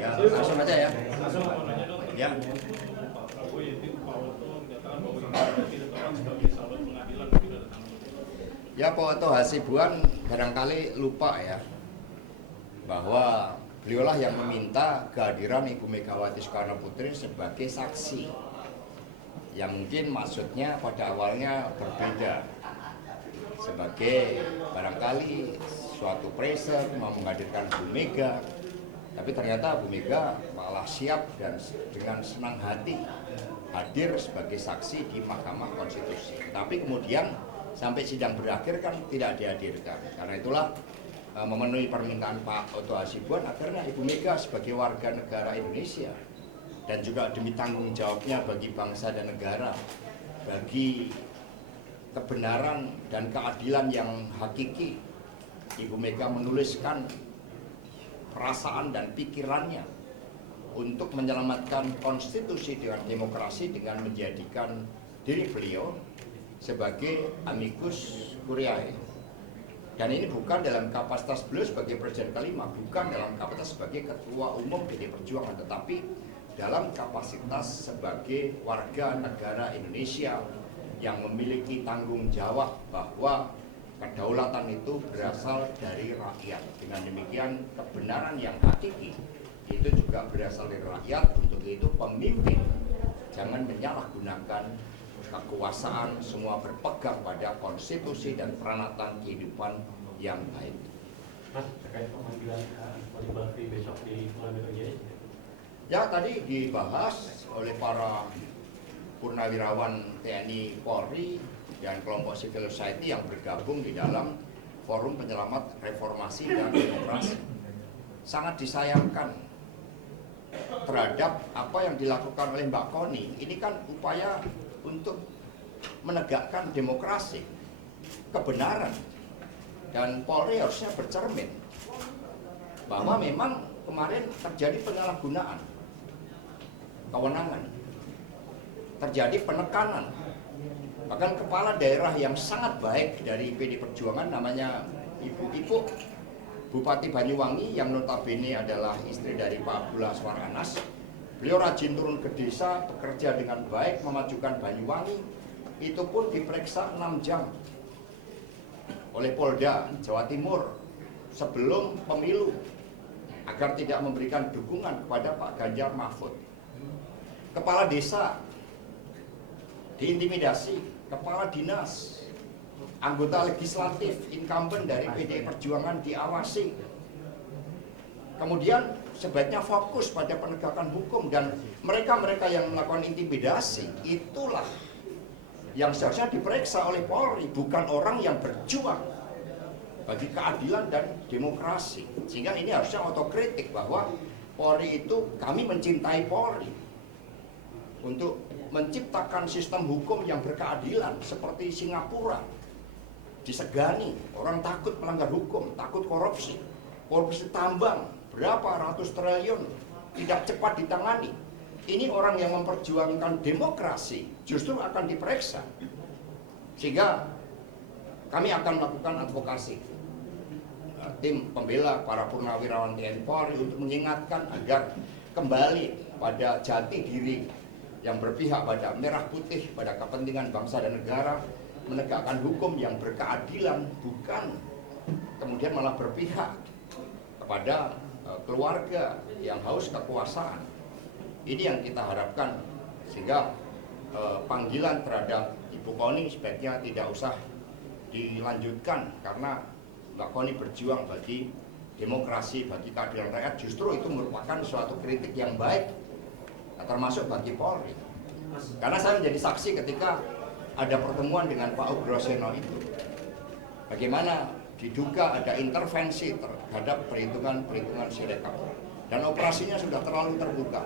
Ya, langsung aja ya. Ya. Ya, Pak Oto Hasibuan barangkali lupa ya bahwa beliaulah yang meminta kehadiran Ibu Megawati Soekarno Putri sebagai saksi. Yang mungkin maksudnya pada awalnya berbeda, sebagai barangkali suatu pressure mau menghadirkan Bu Mega, tapi ternyata Bu Mega malah siap dan dengan senang hati hadir sebagai saksi di Mahkamah Konstitusi. Tapi kemudian sampai sidang berakhir kan tidak dihadirkan. Karena itulah memenuhi permintaan Pak Oto Hasibuan, akhirnya Ibu Mega sebagai warga negara Indonesia dan juga demi tanggung jawabnya bagi bangsa dan negara, bagi kebenaran dan keadilan yang hakiki, Ibu Mega menuliskan perasaan dan pikirannya untuk menyelamatkan konstitusi dengan demokrasi dengan menjadikan diri beliau sebagai amicus curiae. Dan ini bukan dalam kapasitas beliau sebagai presiden kelima, bukan dalam kapasitas sebagai ketua umum PD Perjuangan, tetapi dalam kapasitas sebagai warga negara Indonesia yang memiliki tanggung jawab bahwa kedaulatan itu berasal dari rakyat. Dengan demikian kebenaran yang hakiki itu juga berasal dari rakyat. Untuk itu pemimpin jangan menyalahgunakan kekuasaan, semua berpegang pada konstitusi dan peranatan kehidupan yang baik. Mas, terkait pemanggilan Wali Bakri besok di Polda Metro Jaya? Ya, tadi dibahas oleh para purnawirawan TNI Polri dan kelompok civil society yang bergabung di dalam Forum Penyelamat Reformasi dan Demokrasi. Sangat disayangkan terhadap apa yang dilakukan oleh Mbak Koni. Ini kan upaya untuk menegakkan demokrasi, kebenaran, dan Polri harusnya bercermin bahwa memang kemarin terjadi penyalahgunaan kewenangan, terjadi penekanan. Bahkan kepala daerah yang sangat baik dari PD Perjuangan namanya Ibu Ipuk, Bupati Banyuwangi yang notabene adalah istri dari Pak Abdullah Aswar Anas. Beliau rajin turun ke desa, bekerja dengan baik, memajukan Banyuwangi. Itu pun diperiksa 6 jam oleh Polda Jawa Timur sebelum pemilu agar tidak memberikan dukungan kepada Pak Ganjar Mahfud. Kepala desa diintimidasi, kepala dinas, anggota legislatif incumbent dari PDI Perjuangan diawasi. Kemudian sebaiknya fokus pada penegakan hukum, dan mereka-mereka yang melakukan intimidasi itulah yang seharusnya diperiksa oleh Polri, bukan orang yang berjuang bagi keadilan dan demokrasi. Sehingga ini harusnya otokritik bahwa Polri itu, kami mencintai Polri untuk menciptakan sistem hukum yang berkeadilan seperti Singapura. Disegani, orang takut melanggar hukum, takut korupsi, korupsi tambang berapa ratus triliun tidak cepat ditangani. Ini orang yang memperjuangkan demokrasi justru akan diperiksa. Sehingga kami akan melakukan advokasi tim pembela para purnawirawan TNI Polri untuk mengingatkan agar kembali pada jati diri yang berpihak pada merah putih, pada kepentingan bangsa dan negara, menegakkan hukum yang berkeadilan, bukan kemudian malah berpihak kepada keluarga yang haus kekuasaan. Ini yang kita harapkan, sehingga panggilan terhadap Ibu Koni sebaiknya tidak usah dilanjutkan, karena Mbak Koni berjuang bagi demokrasi, bagi keadilan rakyat. Justru itu merupakan suatu kritik yang baik, termasuk bagi Polri. Karena saya menjadi saksi ketika ada pertemuan dengan Pak Ugroseno itu, bagaimana diduga ada intervensi terhadap perhitungan Sirekap, dan operasinya sudah terlalu terbuka.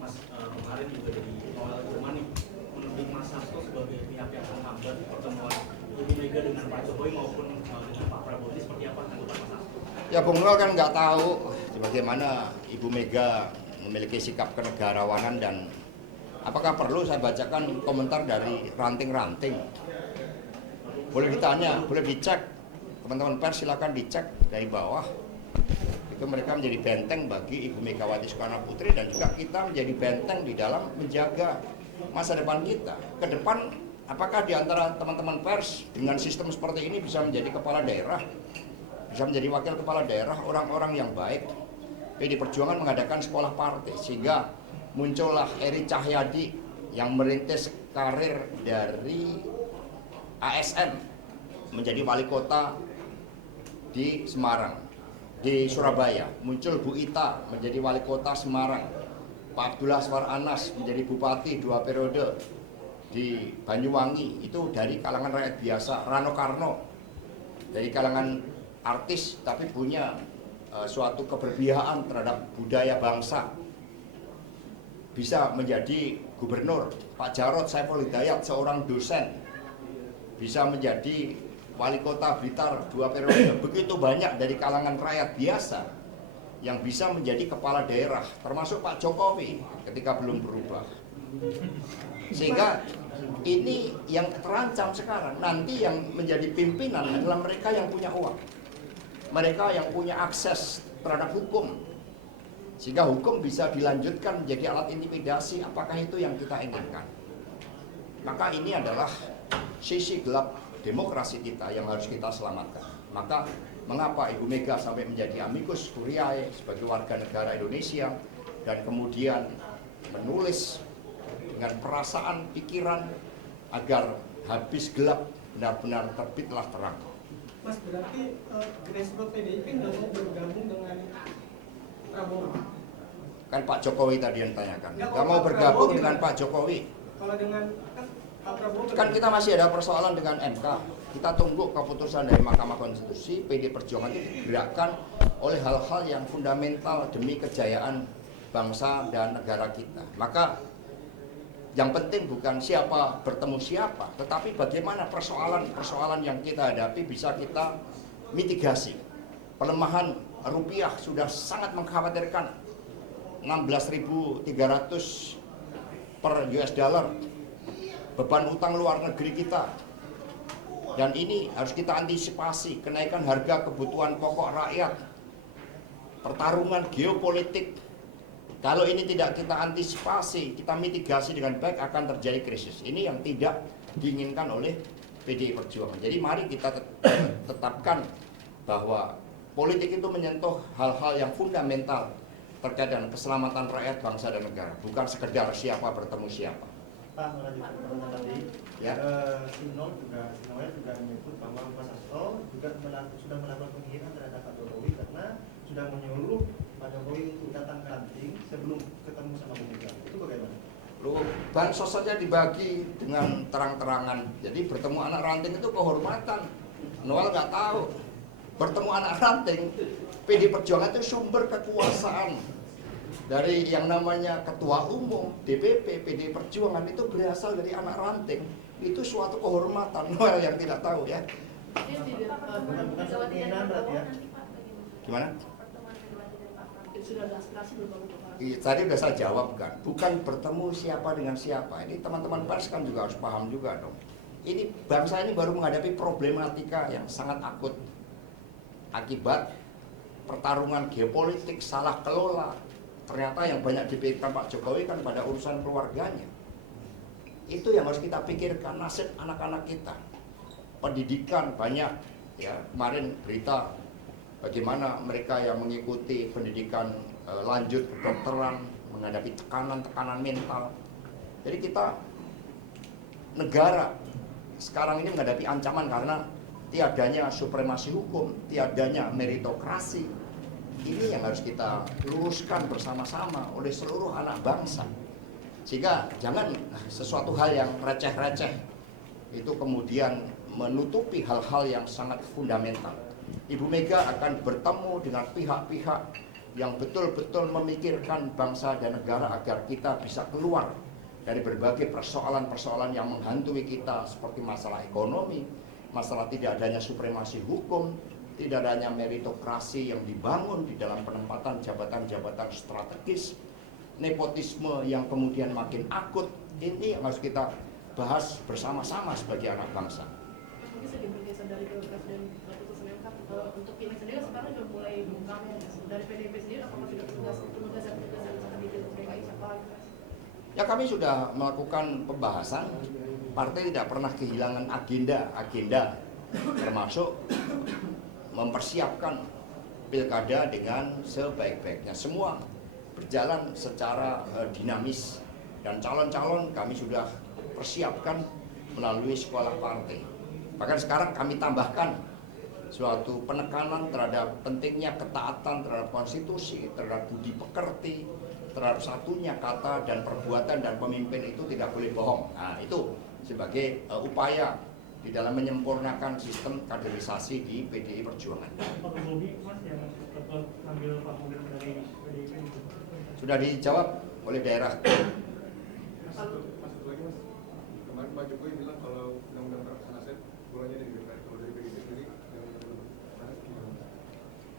Mas, kemarin juga dari Noel Urmani menuding Mas Hasto sebagai pihak yang menghambat pertemuan Ibu Mega dengan Pak Jokowi maupun dengan Pak Prabowo. Ini seperti apa tanggapan Mas Hasto? Ya, Bung Noel kan nggak tahu bagaimana Ibu Mega memiliki sikap kenegarawanan, dan apakah perlu saya bacakan komentar dari ranting-ranting? Boleh ditanya, boleh dicek, teman-teman pers silakan dicek dari bawah. itu mereka menjadi benteng bagi Ibu Megawati Soekarno Putri, dan juga kita menjadi benteng di dalam menjaga masa depan kita. Ke depan, apakah di antara teman-teman pers dengan sistem seperti ini bisa menjadi kepala daerah, bisa menjadi wakil kepala daerah, orang-orang yang baik? PD Perjuangan mengadakan sekolah partai, sehingga muncullah Eri Cahyadi yang merintis karir dari ASN menjadi wali kota di Semarang. Di Surabaya muncul Bu Ita menjadi wali kota Semarang. Pak Abdullah Aswar Anas menjadi bupati 2 periode di Banyuwangi, itu dari kalangan rakyat biasa. Rano Karno dari kalangan artis tapi punya suatu keberpihakan terhadap budaya bangsa, bisa menjadi gubernur. Pak Jarod Saiful Hidayat seorang dosen bisa menjadi wali kota Blitar 2 periode. Begitu banyak dari kalangan rakyat biasa yang bisa menjadi kepala daerah, termasuk Pak Jokowi ketika belum berubah. Sehingga ini yang terancam sekarang. Nanti yang menjadi pimpinan adalah mereka yang punya uang, mereka yang punya akses terhadap hukum, sehingga hukum bisa dilanjutkan menjadi alat intimidasi. Apakah itu yang kita inginkan? Maka ini adalah sisi gelap demokrasi kita yang harus kita selamatkan. Maka mengapa Ibu Mega sampai menjadi amicus curiae sebagai warga negara Indonesia, dan kemudian menulis dengan perasaan, pikiran, agar habis gelap benar-benar terbitlah terang. Mas, berarti grassroots PDIP nggak mau bergabung dengan Prabowo? Kan Pak Jokowi tadi yang tanyakan. Ya, Nggak mau bergabung dengan Pak Jokowi. Kalau dengan Pak Prabowo Kan kita masih ada persoalan dengan MK. Kita tunggu keputusan dari Mahkamah Konstitusi. PD Perjuangan itu digerakkan oleh hal-hal yang fundamental demi kejayaan bangsa dan negara kita. Maka yang penting bukan siapa bertemu siapa, tetapi bagaimana persoalan-persoalan yang kita hadapi bisa kita mitigasi. Pelemahan rupiah sudah sangat mengkhawatirkan, 16.300 per US dollar beban utang luar negeri kita, dan ini harus kita antisipasi. Kenaikan harga kebutuhan pokok rakyat, pertarungan geopolitik, kalau ini tidak kita antisipasi, kita mitigasi dengan baik, akan terjadi krisis. Ini yang tidak diinginkan oleh PDI Perjuangan. Jadi mari kita tetapkan bahwa politik itu menyentuh hal-hal yang fundamental terkait dengan keselamatan rakyat, bangsa, dan negara, bukan sekedar siapa bertemu siapa. Pak, melanjutkan pertanyaan tadi, Ya. Sinol juga menyebut bahwa Mas Hasto juga sudah melakukan penghinaan terhadap Pak Jokowi karena sudah menyuruh Pak Jokowi untuk datang ke ranting sebelum ketemu sama Bu Mega. Itu bagaimana? Loh, bansos saja dibagi dengan terang-terangan. Jadi bertemu anak ranting itu kehormatan. Noel nggak tahu. Bertemu anak ranting, PD Perjuangan itu sumber kekuasaan. Dari yang namanya ketua umum, DPP, PD Perjuangan itu berasal dari anak ranting. Itu suatu kehormatan. Noel yang tidak tahu ya. Bukan penghinaan berarti ya? Gimana? Sudah ada aspirasi belum Pak? Tadi sudah saya jawab kan, bukan bertemu siapa dengan siapa. Ini teman-teman pers kan juga harus paham juga dong. Ini bangsa ini baru menghadapi problematika yang sangat akut akibat pertarungan geopolitik, salah kelola. Ternyata yang banyak dipikirkan Pak Jokowi kan pada urusan keluarganya. Itu yang harus kita pikirkan, nasib anak-anak kita. Pendidikan banyak, ya kemarin berita bagaimana mereka yang mengikuti pendidikan lanjut kedokteran menghadapi tekanan-tekanan mental. Jadi kita negara sekarang ini menghadapi ancaman karena tiadanya supremasi hukum, tiadanya meritokrasi. Ini yang harus kita luruskan bersama-sama oleh seluruh anak bangsa. Sehingga jangan sesuatu hal yang receh-receh itu kemudian menutupi hal-hal yang sangat fundamental. Ibu Mega akan bertemu dengan pihak-pihak yang betul-betul memikirkan bangsa dan negara agar kita bisa keluar dari berbagai persoalan-persoalan yang menghantui kita, seperti masalah ekonomi, masalah tidak adanya supremasi hukum, tidak adanya meritokrasi yang dibangun di dalam penempatan jabatan-jabatan strategis, nepotisme yang kemudian makin akut. Ini yang harus kita bahas bersama-sama sebagai anak bangsa. Mungkin sedikit bergeser dari ke Presiden keputusan MK, untuk pilih sendiri sekarang sudah mulai buka dari PDIP sendiri apakah sudah penugasan misalkan di DKI siapa? Ya kami sudah melakukan pembahasan. Partai tidak pernah kehilangan agenda termasuk mempersiapkan pilkada dengan sebaik-baiknya. Semua berjalan secara dinamis dan calon-calon kami sudah persiapkan melalui sekolah partai. Bahkan sekarang kami tambahkan suatu penekanan terhadap pentingnya ketaatan terhadap konstitusi, terhadap budi pekerti, terhadap satunya kata dan perbuatan, dan pemimpin itu tidak boleh bohong. Nah, itu sebagai upaya di dalam menyempurnakan sistem kaderisasi di PDI Perjuangan. Pak Bobi, Mas, yang tetap ambil Pak Munir dari PDIP itu. Sudah dijawab oleh daerah. Masuk lagi Mas, kemarin Pak Jokowi bilang kalau undang-undang perampasan aset bolanya dari DPR, kalau dari PDIP sendiri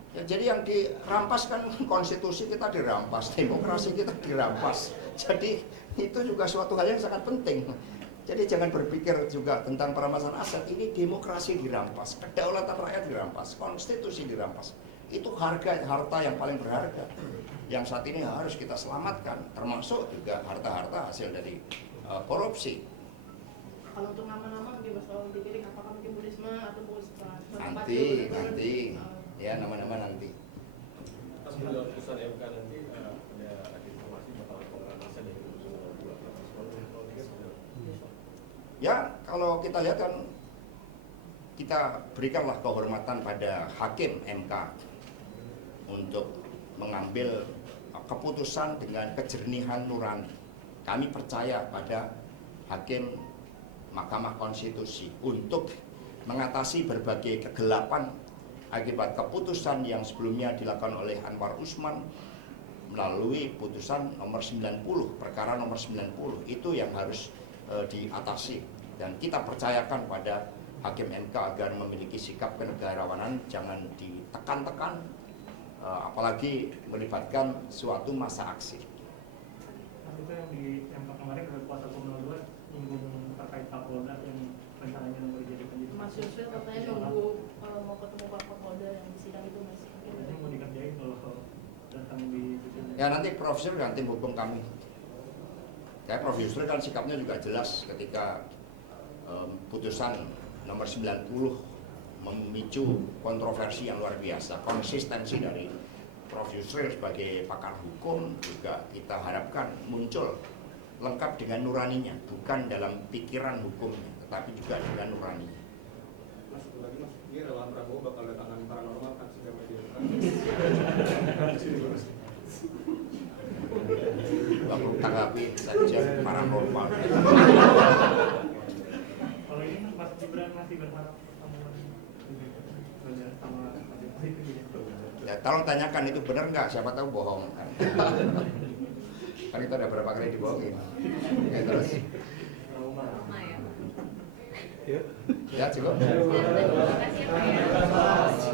Ya, jadi yang dirampas kan konstitusi kita dirampas, demokrasi kita dirampas. Jadi itu juga suatu hal yang sangat penting. Jadi jangan berpikir juga tentang perampasan aset, ini demokrasi dirampas, kedaulatan rakyat dirampas, konstitusi dirampas. Itu harta yang paling berharga yang saat ini harus kita selamatkan, termasuk juga harta-harta hasil dari korupsi. Kalau untuk nama-nama mungkin soal dipilih apakah mungkin Bu Risma atau Bu Nanti ya, nama-nama nanti. pas menjawab putusan MK nanti ada informasi bakal pengolahan aset dari 2022. Ya, kalau kita lihat kan kita berikanlah kehormatan pada hakim MK untuk mengambil keputusan dengan kejernihan nurani. Kami percaya pada hakim Mahkamah Konstitusi untuk mengatasi berbagai kegelapan akibat keputusan yang sebelumnya dilakukan oleh Anwar Usman melalui putusan nomor 90, perkara nomor 90. Itu yang harus diatasi, dan kita percayakan pada hakim MK agar memiliki sikap kenegarawanan, jangan ditekan-tekan, apalagi melibatkan suatu masa aksi. Itu yang di MK kemarin ada kuasa 02 nyinggung terkait Kapolda yang rencananya mau dijadikan jadi. Mas Yusril katanya nunggu mau ketemu Pak Kapolda yang di sidang itu Mas. Ini mau dikerjain kalau datang di situ. Ya nanti Prof. Yusril dan tim hukum kami. Kayak Prof. Yusril kan sikapnya juga jelas ketika putusan nomor 90 memicu kontroversi yang luar biasa. Konsistensi dari Prof. Yusril sebagai pakar hukum juga kita harapkan muncul lengkap dengan nuraninya, bukan dalam pikiran hukumnya, tetapi juga dengan nuraninya. Mas, satu lagi Mas, ini relawan Prabowo bakal datangan paranormal kan sehingga media Baru tanggapi saja paranormal. Kalau ini Mas Gibran masih berharap pertemuan sama Mas Jokowi. Ya, tolong tanyakan itu benar nggak? Siapa tahu bohong. Kan kita udah berapa kali dibohongin. Ya, terus. Ya cukup. Terima kasih ya Pak ya.